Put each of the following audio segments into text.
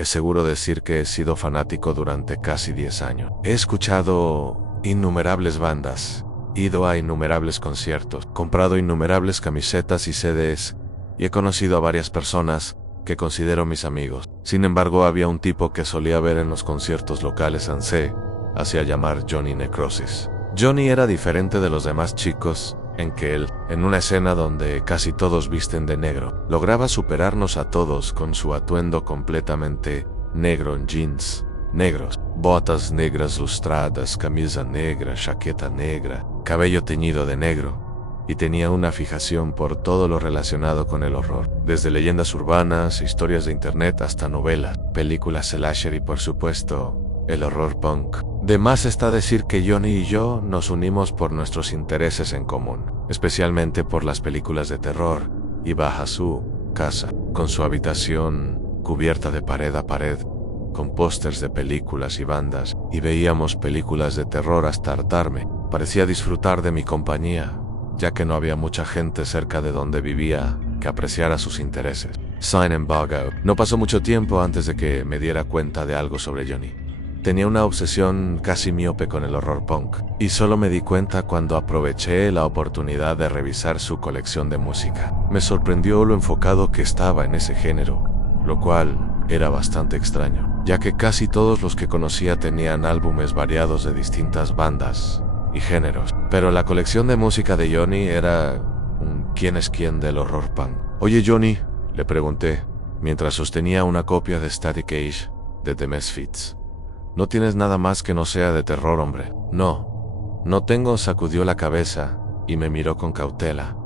Es seguro decir que he sido fanático durante casi 10 años. He escuchado innumerables bandas, ido a innumerables conciertos, comprado innumerables camisetas y CDs, y he conocido a varias personas que considero mis amigos. Sin embargo, había un tipo que solía ver en los conciertos locales en C, hacía llamar Johnny Necrosis. Johnny era diferente de los demás chicos, en que él, en una escena donde casi todos visten de negro, lograba superarnos a todos con su atuendo completamente negro en jeans negros, botas negras lustradas, camisa negra, chaqueta negra, cabello teñido de negro, y tenía una fijación por todo lo relacionado con el horror, desde leyendas urbanas, historias de internet hasta novelas, películas slasher y por supuesto, el horror punk. De más está decir que Johnny y yo nos unimos por nuestros intereses en común, especialmente por las películas de terror. Iba a su casa, con su habitación cubierta de pared a pared, con pósters de películas y bandas, y veíamos películas de terror hasta hartarme. Parecía disfrutar de mi compañía, ya que no había mucha gente cerca de donde vivía que apreciara sus intereses. Sin embargo, no pasó mucho tiempo antes de que me diera cuenta de algo sobre Johnny. Tenía una obsesión casi miope con el horror punk, y solo me di cuenta cuando aproveché la oportunidad de revisar su colección de música. Me sorprendió lo enfocado que estaba en ese género, lo cual era bastante extraño, ya que casi todos los que conocía tenían álbumes variados de distintas bandas y géneros, pero la colección de música de Johnny era un quién es quién del horror punk. Oye Johnny, le pregunté, mientras sostenía una copia de Static Age de The Misfits. ¿No tienes nada más que no sea de terror, hombre? No tengo, sacudió la cabeza y me miró con cautela,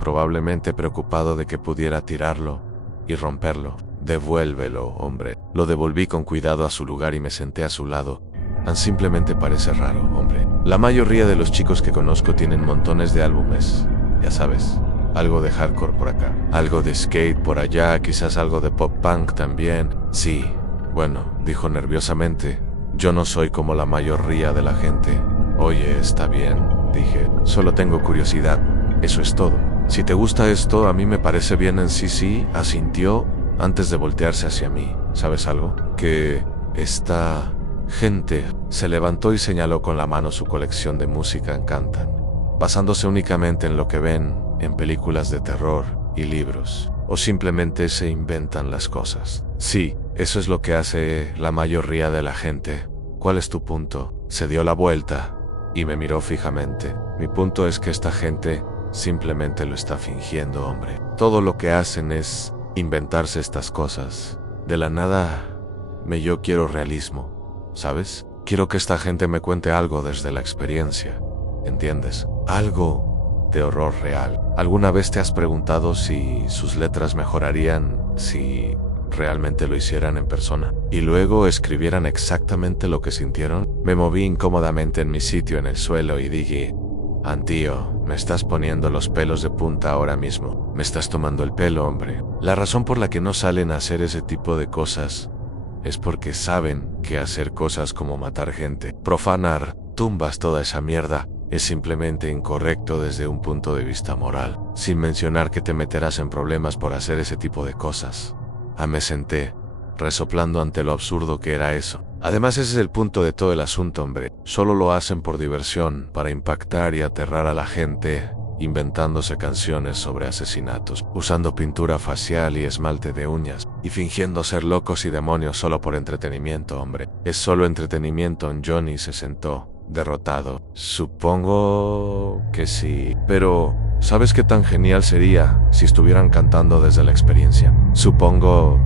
probablemente preocupado de que pudiera tirarlo y romperlo. Devuélvelo, hombre. Lo devolví con cuidado a su lugar y me senté a su lado. Simplemente parece raro, hombre. La mayoría de los chicos que conozco tienen montones de álbumes, ya sabes. Algo de hardcore por acá, algo de skate por allá, quizás algo de pop punk también. Sí, bueno, dijo nerviosamente, yo no soy como la mayoría de la gente. Oye, está bien, dije, solo tengo curiosidad, eso es todo. Si te gusta esto, a mí me parece bien en sí, asintió antes de voltearse hacia mí. ¿Sabes algo? Que esta gente se levantó y señaló con la mano su colección de música en Cantan, basándose únicamente en lo que ven en películas de terror y libros, o simplemente se inventan las cosas. Sí, eso es lo que hace la mayoría de la gente. ¿Cuál es tu punto? Se dio la vuelta y me miró fijamente. Mi punto es que esta gente simplemente lo está fingiendo, hombre. Todo lo que hacen es inventarse estas cosas. De la nada, yo quiero realismo, ¿sabes? Quiero que esta gente me cuente algo desde la experiencia, ¿entiendes? Algo de horror real. ¿Alguna vez te has preguntado si sus letras mejorarían si realmente lo hicieran en persona? Y luego escribieran exactamente lo que sintieron. Me moví incómodamente en mi sitio en el suelo y dije, Antío, me estás poniendo los pelos de punta ahora mismo. Me estás tomando el pelo, hombre. La razón por la que no salen a hacer ese tipo de cosas es porque saben que hacer cosas como matar gente, profanar tumbas, toda esa mierda, es simplemente incorrecto desde un punto de vista moral, sin mencionar que te meterás en problemas por hacer ese tipo de cosas. Me senté, resoplando ante lo absurdo que era eso. Además, ese es el punto de todo el asunto, hombre. Solo lo hacen por diversión, para impactar y aterrar a la gente, inventándose canciones sobre asesinatos, usando pintura facial y esmalte de uñas, y fingiendo ser locos y demonios solo por entretenimiento, hombre. Es solo entretenimiento. Johnny se sentó, derrotado. Supongo que sí, pero ¿sabes qué tan genial sería si estuvieran cantando desde la experiencia? Supongo.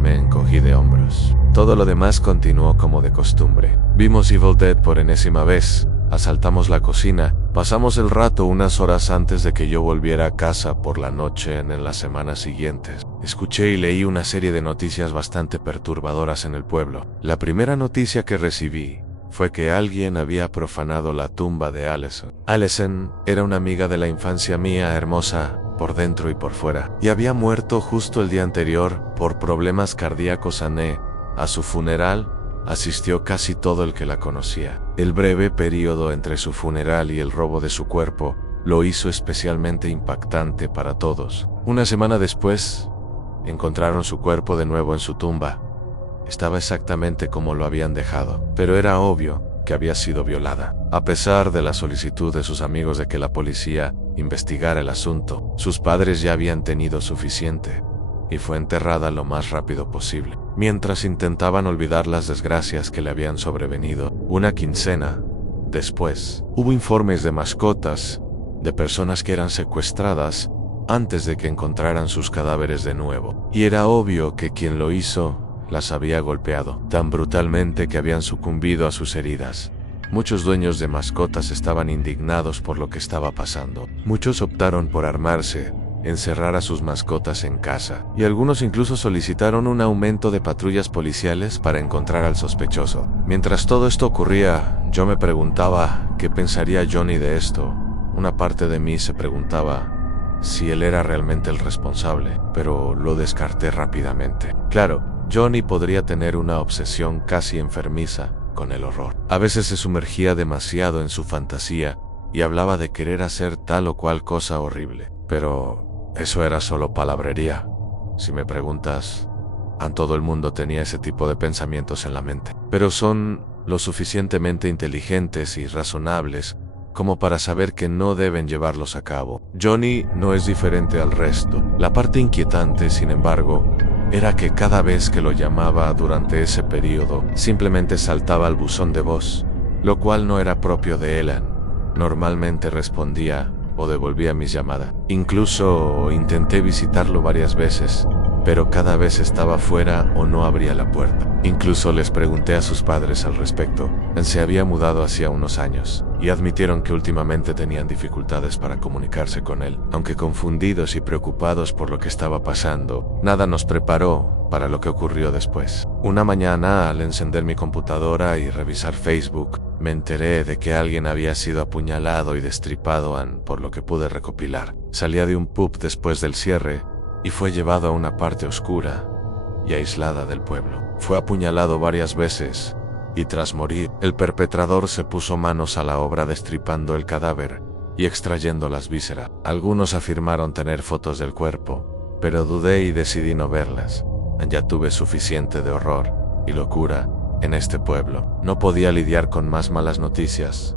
Me encogí de hombros. Todo lo demás continuó como de costumbre. Vimos Evil Dead por enésima vez, asaltamos la cocina, pasamos el rato unas horas antes de que yo volviera a casa por la noche en las semanas siguientes. Escuché y leí una serie de noticias bastante perturbadoras en el pueblo. La primera noticia que recibí fue que alguien había profanado la tumba de Allison. Allison era una amiga de la infancia mía, hermosa por dentro y por fuera, y había muerto justo el día anterior por problemas cardíacos. A su funeral asistió casi todo el que la conocía. El breve periodo entre su funeral y el robo de su cuerpo lo hizo especialmente impactante para todos. Una semana después, encontraron su cuerpo de nuevo en su tumba, estaba exactamente como lo habían dejado, pero era obvio que había sido violada. A pesar de la solicitud de sus amigos de que la policía investigara el asunto, sus padres ya habían tenido suficiente y fue enterrada lo más rápido posible. Mientras intentaban olvidar las desgracias que le habían sobrevenido, una quincena después, hubo informes de mascotas, de personas que eran secuestradas antes de que encontraran sus cadáveres de nuevo. Y era obvio que quien lo hizo las había golpeado tan brutalmente que habían sucumbido a sus heridas. Muchos dueños de mascotas estaban indignados por lo que estaba pasando. Muchos optaron por armarse, encerrar a sus mascotas en casa, y algunos incluso solicitaron un aumento de patrullas policiales para encontrar al sospechoso. Mientras todo esto ocurría, yo me preguntaba qué pensaría Johnny de esto. Una parte de mí se preguntaba si él era realmente el responsable, pero lo descarté rápidamente. Claro, Johnny podría tener una obsesión casi enfermiza con el horror. A veces se sumergía demasiado en su fantasía y hablaba de querer hacer tal o cual cosa horrible. Pero eso era solo palabrería. Si me preguntas, a todo el mundo tenía ese tipo de pensamientos en la mente. Pero son lo suficientemente inteligentes y razonables como para saber que no deben llevarlos a cabo. Johnny no es diferente al resto. La parte inquietante, sin embargo, era que cada vez que lo llamaba durante ese periodo, simplemente saltaba al buzón de voz, lo cual no era propio de Elan. Normalmente respondía o devolvía mis llamadas. Incluso intenté visitarlo varias veces, pero cada vez estaba fuera o no abría la puerta. Incluso les pregunté a sus padres al respecto. Él se había mudado hacía unos años, y admitieron que últimamente tenían dificultades para comunicarse con él. Aunque confundidos y preocupados por lo que estaba pasando, nada nos preparó para lo que ocurrió después. Una mañana, al encender mi computadora y revisar Facebook, me enteré de que alguien había sido apuñalado y destripado por lo que pude recopilar. Salía de un pub después del cierre y fue llevado a una parte oscura y aislada del pueblo. Fue apuñalado varias veces y tras morir, el perpetrador se puso manos a la obra destripando el cadáver y extrayendo las vísceras. Algunos afirmaron tener fotos del cuerpo, pero dudé y decidí no verlas. Ya tuve suficiente de horror y locura en este pueblo. No podía lidiar con más malas noticias,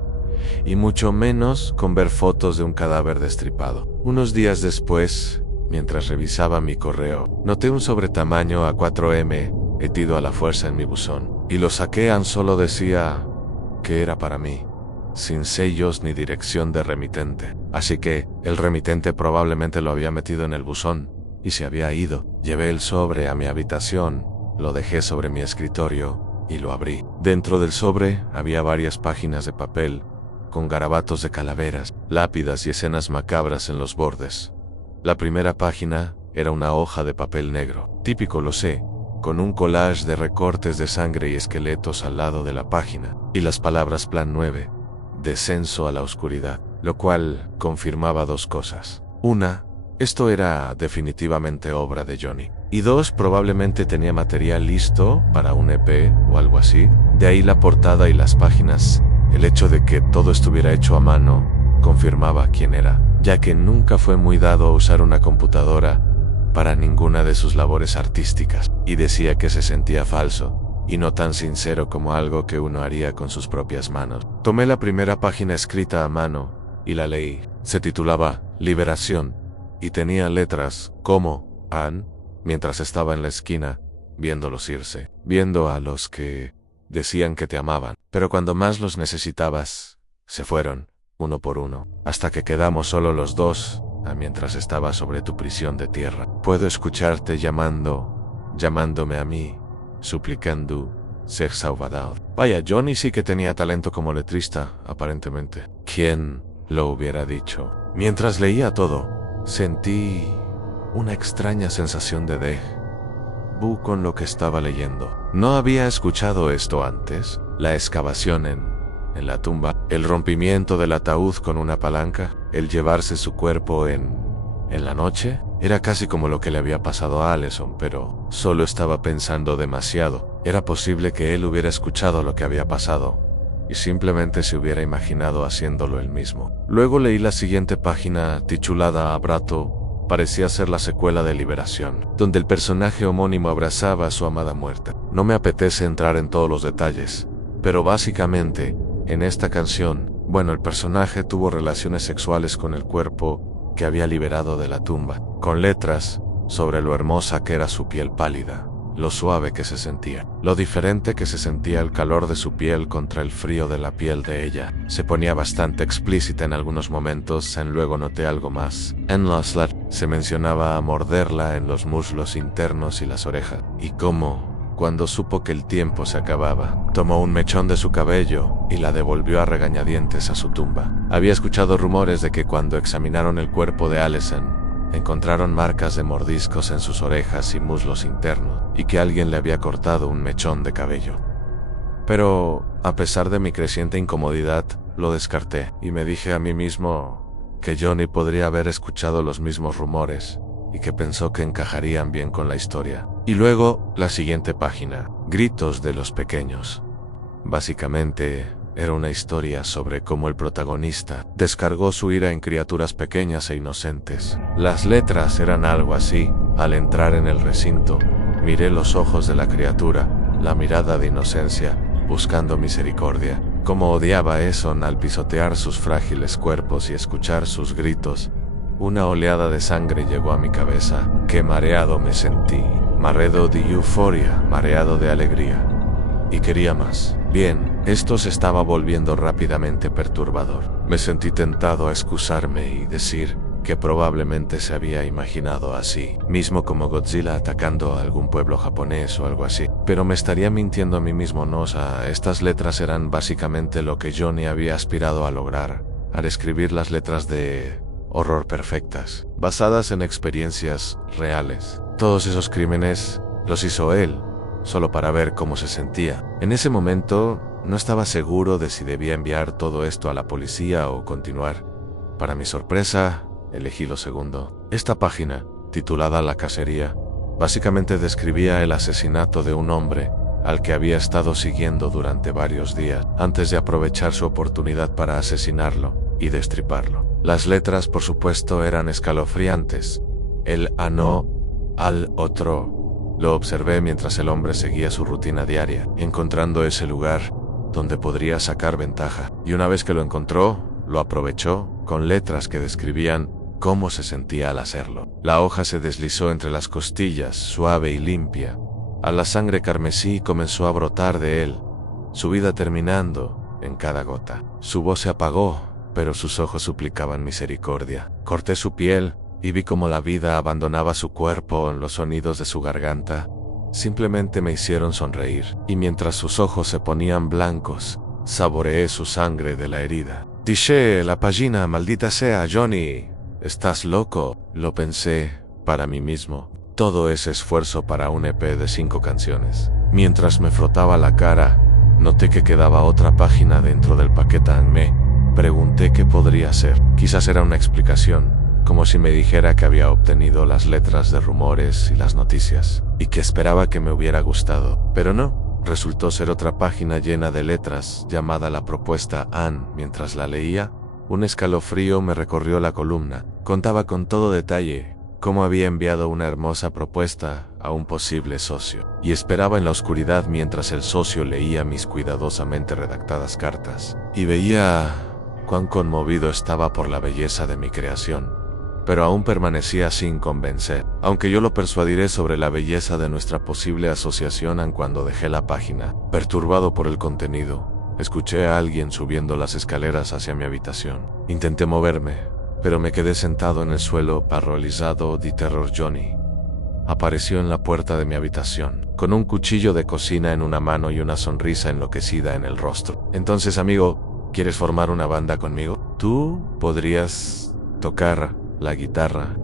y mucho menos con ver fotos de un cadáver destripado. Unos días después, mientras revisaba mi correo, noté un sobretamaño A4M metido a la fuerza en mi buzón, y lo saqué. Solo decía que era para mí, sin sellos ni dirección de remitente. Así que el remitente probablemente lo había metido en el buzón y se había ido. Llevé el sobre a mi habitación, lo dejé sobre mi escritorio y lo abrí. Dentro del sobre había varias páginas de papel con garabatos de calaveras, lápidas y escenas macabras en los bordes. La primera página era una hoja de papel negro, típico, lo sé, con un collage de recortes de sangre y esqueletos al lado de la página, y las palabras Plan 9, descenso a la oscuridad, lo cual confirmaba dos cosas. Una, esto era definitivamente obra de Johnny. Y dos, probablemente tenía material listo para un EP o algo así. De ahí la portada y las páginas. El hecho de que todo estuviera hecho a mano confirmaba quién era, ya que nunca fue muy dado a usar una computadora para ninguna de sus labores artísticas, y decía que se sentía falso, y no tan sincero como algo que uno haría con sus propias manos. Tomé la primera página escrita a mano y la leí. Se titulaba Liberación, y tenía letras como Ann, mientras estaba en la esquina, viéndolos irse, viendo a los que decían que te amaban, pero cuando más los necesitabas, se fueron, uno por uno, hasta que quedamos solo los dos, mientras estaba sobre tu prisión de tierra. Puedo escucharte llamándome a mí, suplicando ser salvado. Vaya, Johnny sí que tenía talento como letrista, aparentemente. ¿Quién lo hubiera dicho? Mientras leía todo, sentí una extraña sensación de déjà vu con lo que estaba leyendo. No había escuchado esto antes. La excavación en la tumba, el rompimiento del ataúd con una palanca, el llevarse su cuerpo en la noche. Era casi como lo que le había pasado a Allison, pero solo estaba pensando demasiado. Era posible que él hubiera escuchado lo que había pasado y simplemente se hubiera imaginado haciéndolo él mismo. Luego leí la siguiente página titulada Abrato Parecía ser la secuela de Liberación, donde el personaje homónimo abrazaba a su amada muerta. No me apetece entrar en todos los detalles, pero básicamente, en esta canción, el personaje tuvo relaciones sexuales con el cuerpo que había liberado de la tumba, con letras sobre lo hermosa que era su piel pálida, lo suave que se sentía, lo diferente que se sentía el calor de su piel contra el frío de la piel de ella. Se ponía bastante explícita en algunos momentos, luego noté algo más. En las letras se mencionaba a morderla en los muslos internos y las orejas, y cómo, cuando supo que el tiempo se acababa, tomó un mechón de su cabello y la devolvió a regañadientes a su tumba. Había escuchado rumores de que cuando examinaron el cuerpo de Allison, encontraron marcas de mordiscos en sus orejas y muslos internos, y que alguien le había cortado un mechón de cabello. Pero, a pesar de mi creciente incomodidad, lo descarté, y me dije a mí mismo que Johnny podría haber escuchado los mismos rumores, y que pensó que encajarían bien con la historia. Y luego, la siguiente página, Gritos de los Pequeños. Básicamente, era una historia sobre cómo el protagonista descargó su ira en criaturas pequeñas e inocentes. Las letras eran algo así: al entrar en el recinto, miré los ojos de la criatura, la mirada de inocencia, buscando misericordia. Cómo odiaba eso al pisotear sus frágiles cuerpos y escuchar sus gritos. Una oleada de sangre llegó a mi cabeza. Qué mareado me sentí. Mareado de euforia, mareado de alegría. Y quería más. Bien, esto se estaba volviendo rápidamente perturbador. Me sentí tentado a excusarme y decir que probablemente se había imaginado así, mismo como Godzilla atacando a algún pueblo japonés o algo así. Pero me estaría mintiendo a mí mismo, ¿no? Estas letras eran básicamente lo que Johnny había aspirado a lograr al escribir las letras de horror perfectas, basadas en experiencias reales. Todos esos crímenes los hizo él, solo para ver cómo se sentía. En ese momento, no estaba seguro de si debía enviar todo esto a la policía o continuar. Para mi sorpresa, elegí lo segundo. Esta página, titulada La Cacería, básicamente describía el asesinato de un hombre al que había estado siguiendo durante varios días, antes de aprovechar su oportunidad para asesinarlo y destriparlo. Las letras, por supuesto, eran escalofriantes. El no al otro. Lo observé mientras el hombre seguía su rutina diaria, encontrando ese lugar donde podría sacar ventaja. Y una vez que lo encontró, lo aprovechó con letras que describían cómo se sentía al hacerlo. La hoja se deslizó entre las costillas, suave y limpia. A la sangre carmesí comenzó a brotar de él, su vida terminando en cada gota. Su voz se apagó, pero sus ojos suplicaban misericordia. Corté su piel y vi cómo la vida abandonaba su cuerpo. En los sonidos de su garganta simplemente me hicieron sonreír, y mientras sus ojos se ponían blancos, saboreé su sangre de la herida. Dije la página, maldita sea, Johnny. ¿Estás loco? Lo pensé para mí mismo. Todo ese esfuerzo para un EP de 5 canciones. Mientras me frotaba la cara, noté que quedaba otra página dentro del paquete. Me pregunté qué podría ser. Quizás era una explicación, como si me dijera que había obtenido las letras de rumores y las noticias, y que esperaba que me hubiera gustado. Pero no, resultó ser otra página llena de letras, llamada La Propuesta Ann. Mientras la leía, un escalofrío me recorrió la columna. Contaba con todo detalle cómo había enviado una hermosa propuesta a un posible socio, y esperaba en la oscuridad mientras el socio leía mis cuidadosamente redactadas cartas, y veía cuán conmovido estaba por la belleza de mi creación. Pero aún permanecía sin convencer, aunque yo lo persuadiré sobre la belleza de nuestra posible asociación. Cuando dejé la página, perturbado por el contenido, escuché a alguien subiendo las escaleras hacia mi habitación. Intenté moverme, pero me quedé sentado en el suelo, paralizado de terror. Johnny apareció en la puerta de mi habitación, con un cuchillo de cocina en una mano y una sonrisa enloquecida en el rostro. Entonces, amigo, ¿quieres formar una banda conmigo? Tú podrías tocar la guitarra